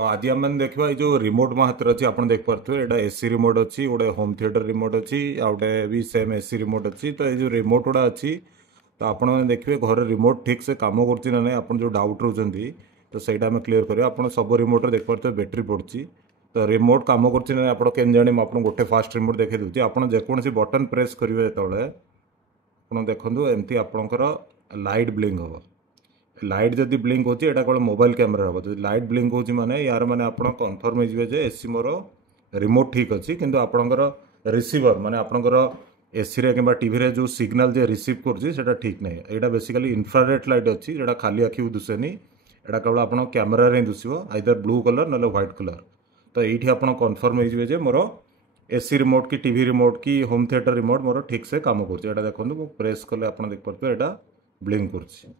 तो आज आम देखा ये जो रिमोट मो हाथ अच्छी आप देख पारे यहाँ एसी रिमोट अच्छी गोटे होम थिएटर रिमोट अच्छी आ गए भी सेम एसी रिमोट अच्छी। तो ये जो रिमोट गुड़ा अच्छी तो आपण देखिए घर रिमोट ठीक से कम कर ना आप जो डाउट रोचे तो सहीटा आम क्लीयर करें। आप सब रिमोट देख पारे बैटेरी पड़ी तो रिमोट कम कर ना आप जानी मुझे गोटे फास्ट रिमोट देखी दूसरी आप जेकोसी बटन प्रेस करेंगे जो आप देखो एमती आपणकर लाइट ब्लिंक हम लाइट जदि ब्लिंक होची एटा केवल मोबाइल कैमरा हम जब लाइट ब्लिंक होची माने यार माने आपण कन्फर्म हो जे एसी मोर रिमोट ठीक अच्छी किंतु आपणकर रिसीवर माने आपणकर एसी रे किंबा टीवी रे जो सिग्नल जे रिसीव करची सेटा ठीक नहीं। एटा बेसिकली इंफ्रारेड लाइट अच्छी जेटा खाली आखि दुसेनी एटा केवल आपण कैमरा रे दुसिबो आइदर ब्लू कलर ना व्हाइट कलर। तो ये आपण कन्फर्म हो जे मोर एसी रिमोट की टीवी रिमोट की होम थिएटर रिमोट मोर ठीक से काम कर देखो प्रेस कले आप देख पारे एटा ब्लिंक करची।